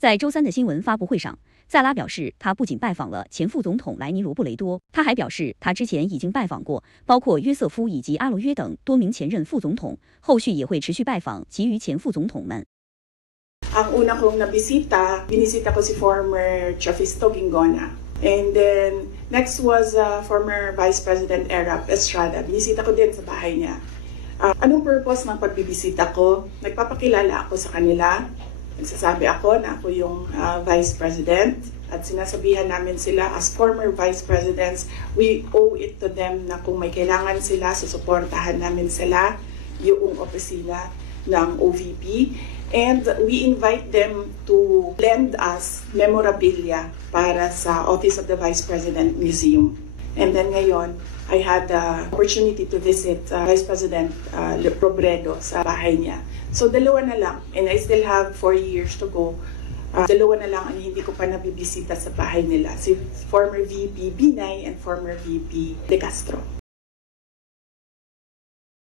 在周三的新闻发布会上，萨拉表示，他不仅拜访了前副总统莱尼·罗布雷多，他还表示，他之前已经拜访过包括约瑟夫以及阿罗约等多名前任副总统，后续也会持续拜访其余前副总统们。Ang una kong binisita ko si former Chafisto Gingona. And then, next was former Vice President Erap Estrada. Binisita ko din sa bahay niya. Anong purpose ng pagbibisita ko? Nagpapakilala ako sa kanila. Nagsasabi ako na ako yung Vice President. At sinasabihan namin sila as former Vice Presidents, we owe it to them na kung may kailangan sila, susuportahan namin sila yung opisina ng OVP. And we invite them to lend us memorabilia para sa Office of the Vice President Museum. And then ngayon, I had the opportunity to visit Vice President Robredo sa bahay niya. So dalawa na lang, and I still have 4 years to go. Dalawa na lang ang hindi ko pa nabibisita sa bahay nila, si former VP Binay and former VP De Castro.